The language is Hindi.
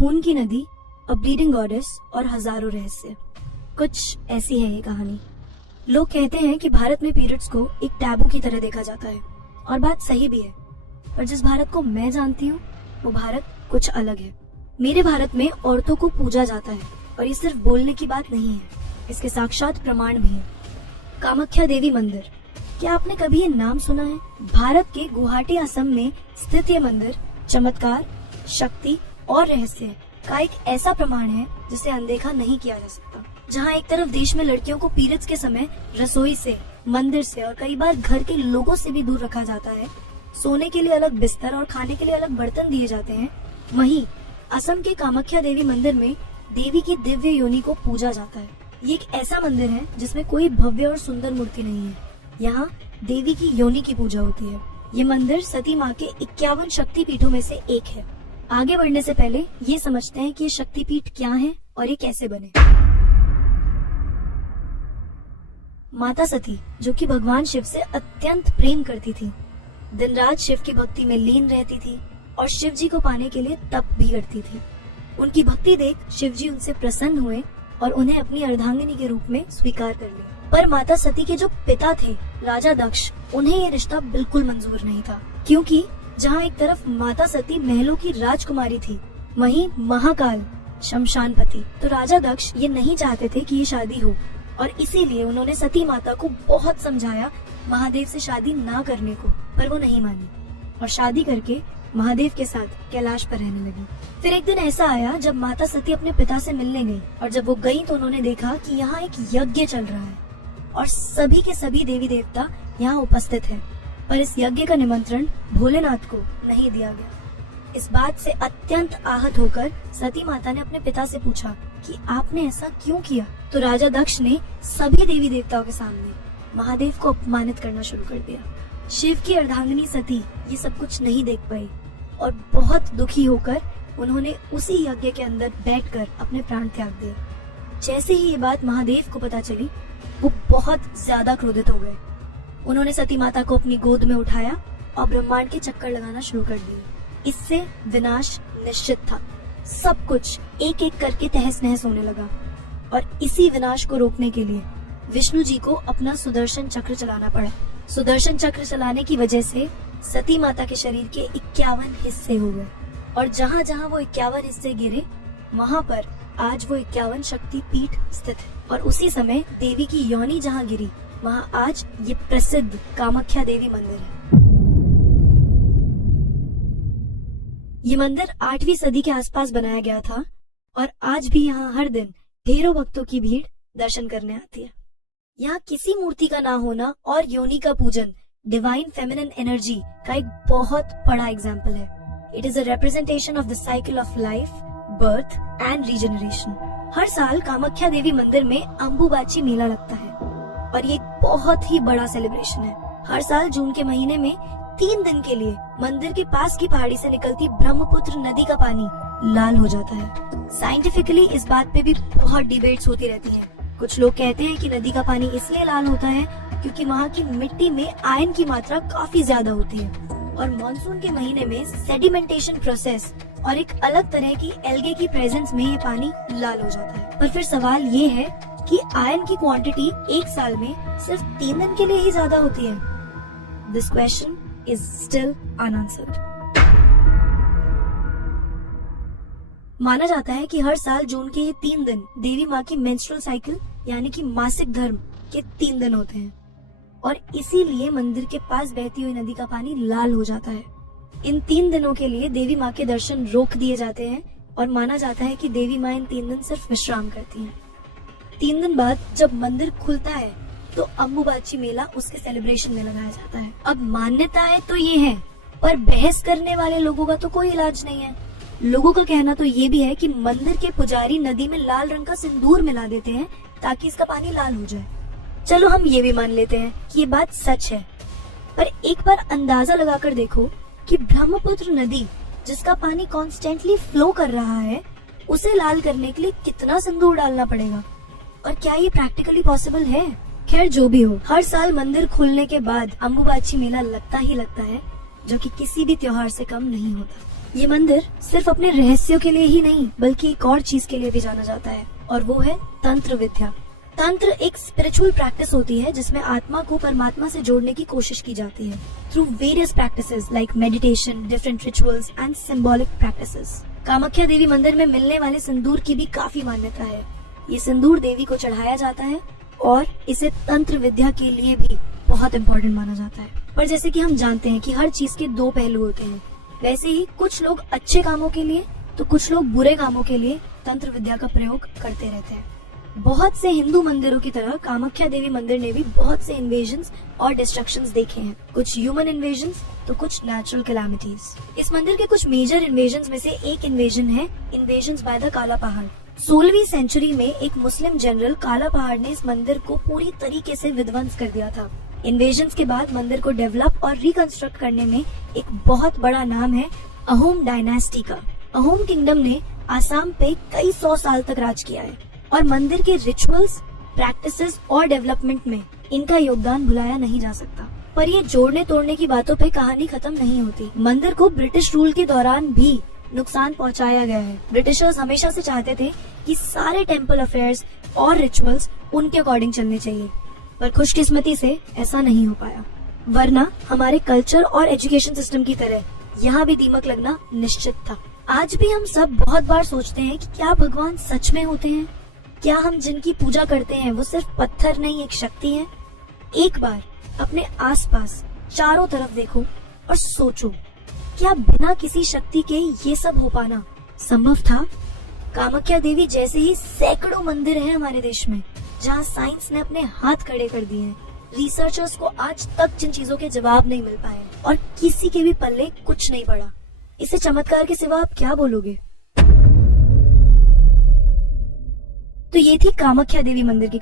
खून की नदी, अ ब्लीडिंग गॉडेस और हजारों रहस्य। कुछ ऐसी है ये कहानी। लोग कहते हैं कि भारत में पीरियड्स को एक टैबू की तरह देखा जाता है, और बात सही भी है। पर जिस भारत को मैं जानती हूँ वो भारत कुछ अलग है। मेरे भारत में औरतों को पूजा जाता है, और ये सिर्फ बोलने की बात नहीं है, इसके साक्षात प्रमाण भी है। कामाख्या देवी मंदिर, क्या आपने कभी ये नाम सुना है? भारत के गुवाहाटी असम में स्थित ये मंदिर चमत्कार, शक्ति और रहस्य का एक ऐसा प्रमाण है जिसे अनदेखा नहीं किया जा सकता। जहाँ एक तरफ देश में लड़कियों को पीरियड्स के समय रसोई से, मंदिर से और कई बार घर के लोगों से भी दूर रखा जाता है, सोने के लिए अलग बिस्तर और खाने के लिए अलग बर्तन दिए जाते हैं, वहीं असम के कामाख्या देवी मंदिर में देवी की दिव्य योनि को पूजा जाता है। ये एक ऐसा मंदिर है जिसमें कोई भव्य और सुंदर मूर्ति नहीं है, यहाँ देवी की योनि की पूजा होती है। ये मंदिर सती माँ के 51 शक्ति पीठों में से एक है। आगे बढ़ने से पहले ये समझते हैं कि ये शक्तिपीठ क्या है और ये कैसे बने। माता सती, जो कि भगवान शिव से अत्यंत प्रेम करती थी, दिन रात शिव की भक्ति में लीन रहती थी और शिव जी को पाने के लिए तप भी करती थी। उनकी भक्ति देख शिव जी उनसे प्रसन्न हुए और उन्हें अपनी अर्धांगिनी के रूप में स्वीकार कर लिया। पर माता सती के जो पिता थे राजा दक्ष, उन्हें ये रिश्ता बिल्कुल मंजूर नहीं था, क्योंकि जहाँ एक तरफ माता सती महलों की राजकुमारी थी, वहीं महाकाल शमशानपति। तो राजा दक्ष ये नहीं चाहते थे कि ये शादी हो, और इसीलिए उन्होंने सती माता को बहुत समझाया महादेव से शादी ना करने को, पर वो नहीं मानी और शादी करके महादेव के साथ कैलाश पर रहने लगी। फिर एक दिन ऐसा आया जब माता सती अपने पिता से मिलने गई, और जब वो गई तो उन्होंने देखा कि यहाँ एक यज्ञ चल रहा है और सभी के सभी देवी देवता यहाँ उपस्थित हैं। पर इस यज्ञ का निमंत्रण भोलेनाथ को नहीं दिया गया। इस बात से अत्यंत आहत होकर सती माता ने अपने पिता से पूछा कि आपने ऐसा क्यों किया? तो राजा दक्ष ने सभी देवी देवताओं के सामने महादेव को अपमानित करना शुरू कर दिया। शिव की अर्धांगिनी सती ये सब कुछ नहीं देख पाई और बहुत दुखी होकर उन्होंने उसी यज्ञ के अंदर बैठकर अपने प्राण त्याग दिए। जैसे ही ये बात महादेव को पता चली, वो बहुत ज्यादा क्रोधित हो गए। उन्होंने सती माता को अपनी गोद में उठाया और ब्रह्मांड के चक्कर लगाना शुरू कर दिए। इससे विनाश निश्चित था। सब कुछ एक एक करके तहस नहस होने लगा, और इसी विनाश को रोकने के लिए विष्णु जी को अपना सुदर्शन चक्र चलाना पड़ा। सुदर्शन चक्र चलाने की वजह से सती माता के शरीर के 51 हिस्से हो गए, और जहाँ जहाँ वो 51 हिस्से गिरे, वहाँ पर आज वो 51 शक्ति पीठ स्थित है। और उसी समय देवी की योनि जहाँ गिरी, वहाँ आज ये प्रसिद्ध कामाख्या देवी मंदिर है। ये मंदिर 8वीं सदी के आसपास बनाया गया था, और आज भी यहाँ हर दिन ढेरों भक्तों की भीड़ दर्शन करने आती है। यहाँ किसी मूर्ति का ना होना और योनि का पूजन डिवाइन फेमिनिन एनर्जी का एक बहुत बड़ा एग्जाम्पल है। It is a representation of the cycle of life, birth and regeneration. हर साल कामाख्या देवी मंदिर में अंबुबाची मेला लगता है, और ये एक बहुत ही बड़ा सेलिब्रेशन है। हर साल जून के महीने में 3 दिन के लिए मंदिर के पास की पहाड़ी से निकलती ब्रह्मपुत्र नदी का पानी लाल हो जाता है। साइंटिफिकली इस बात पे भी बहुत डिबेट्स होती रहती हैं। कुछ लोग कहते हैं कि नदी का पानी इसलिए लाल होता है क्योंकि वहाँ की मिट्टी में आयरन की मात्रा काफी ज्यादा होती है, और मानसून के महीने में सेडिमेंटेशन प्रोसेस और एक अलग तरह की एल्गे की प्रेजेंस में ये पानी लाल हो जाता है। पर फिर sवाल ये है कि आयरन की क्वांटिटी एक साल में सिर्फ 3 दिन के लिए ही ज्यादा होती है। This question is still unanswered. माना जाता है कि हर साल जून के ये 3 दिन देवी माँ की मेंस्ट्रुअल साइकिल यानी कि मासिक धर्म के 3 दिन होते हैं, और इसीलिए मंदिर के पास बहती हुई नदी का पानी लाल हो जाता है। इन 3 दिनों के लिए देवी माँ के दर्शन रोक दिए जाते हैं, और माना जाता है कि देवी माँ इन 3 दिन सिर्फ विश्राम करती हैं। 3 दिन बाद जब मंदिर खुलता है तो अंबुबाची मेला उसके सेलिब्रेशन में लगाया जाता है। अब मान्यताएं तो ये है, पर बहस करने वाले लोगों का तो कोई इलाज नहीं है। लोगों का कहना तो ये भी है कि मंदिर के पुजारी नदी में लाल रंग का सिंदूर मिला देते हैं ताकि इसका पानी लाल हो जाए। चलो हम ये भी मान लेते हैं कि ये बात सच है, पर एक बार अंदाजा लगाकर देखो कि ब्रह्मपुत्र नदी, जिसका पानी कॉन्स्टेंटली फ्लो कर रहा है, उसे लाल करने के लिए कितना सिंदूर डालना पड़ेगा, और क्या ये प्रैक्टिकली पॉसिबल है? खैर जो भी हो, हर साल मंदिर खुलने के बाद अंबुबाची मेला लगता ही लगता है, जो कि किसी भी त्योहार से कम नहीं होता। ये मंदिर सिर्फ अपने रहस्यों के लिए ही नहीं बल्कि एक और चीज के लिए भी जाना जाता है और वो है तंत्र विद्या। तंत्र एक स्पिरिचुअल प्रैक्टिस होती है जिसमें आत्मा को परमात्मा से जोड़ने की कोशिश की जाती है through various practices like meditation, different rituals and symbolic practices. Kamakhya Devi मंदिर में मिलने वाले सिंदूर की भी काफी मान्यता है। ये सिंदूर देवी को चढ़ाया जाता है और इसे तंत्र विद्या के लिए भी बहुत इम्पोर्टेंट माना जाता है। पर जैसे कि हम जानते हैं कि हर चीज के दो पहलू होते हैं, वैसे ही कुछ लोग अच्छे कामों के लिए तो कुछ लोग बुरे कामों के लिए तंत्र विद्या का प्रयोग करते रहते हैं। बहुत से हिंदू मंदिरों की तरह कामाख्या देवी मंदिर ने भी बहुत से इन्वेजन्स और डिस्ट्रक्शंस देखे हैं, कुछ ह्यूमन इन्वेजन्स तो कुछ नेचुरल कैलामिटीज। इस मंदिर के कुछ मेजर इन्वेजन्स में से एक इन्वेजन है इन्वेजन्स बाय द काला पहाड़। 16वीं सेंचुरी में एक मुस्लिम जनरल काला पहाड़ ने इस मंदिर को पूरी तरीके से विध्वंस कर दिया था। इन्वेजन्स के बाद मंदिर को डेवलप और रिकंस्ट्रक्ट करने में एक बहुत बड़ा नाम है अहोम डायनेस्टी का। अहोम किंगडम ने आसाम पे कई 100 साल तक राज किया है और मंदिर के रिचुअल्स, प्रैक्टिसेस और डेवलपमेंट में इनका योगदान भुलाया नहीं जा सकता। पर ये जोड़ने तोड़ने की बातों पे कहानी खत्म नहीं होती। मंदिर को ब्रिटिश रूल के दौरान भी नुकसान पहुंचाया गया है। ब्रिटिशर्स हमेशा से चाहते थे कि सारे टेम्पल अफेयर्स और रिचुअल्स उनके अकॉर्डिंग चलने चाहिए, पर खुशकिस्मती से ऐसा नहीं हो पाया, वरना हमारे कल्चर और एजुकेशन सिस्टम की तरह यहाँ भी दीमक लगना निश्चित था। आज भी हम सब बहुत बार सोचते हैं कि क्या भगवान सच में होते हैं? क्या हम जिनकी पूजा करते हैं वो सिर्फ पत्थर नहीं एक शक्ति है? एक बार अपने आसपास चारों तरफ देखो और सोचो, क्या बिना किसी शक्ति के ये सब हो पाना संभव था? कामाख्या देवी जैसे ही सैकड़ों मंदिर हैं हमारे देश में जहाँ साइंस ने अपने हाथ खड़े कर दिए हैं। रिसर्चर्स को आज तक जिन चीजों के जवाब नहीं मिल पाए और किसी के भी पल्ले कुछ नहीं पड़ा, इसे चमत्कार के सिवा आप क्या बोलोगे? तो ये थी कामाख्या देवी मंदिर की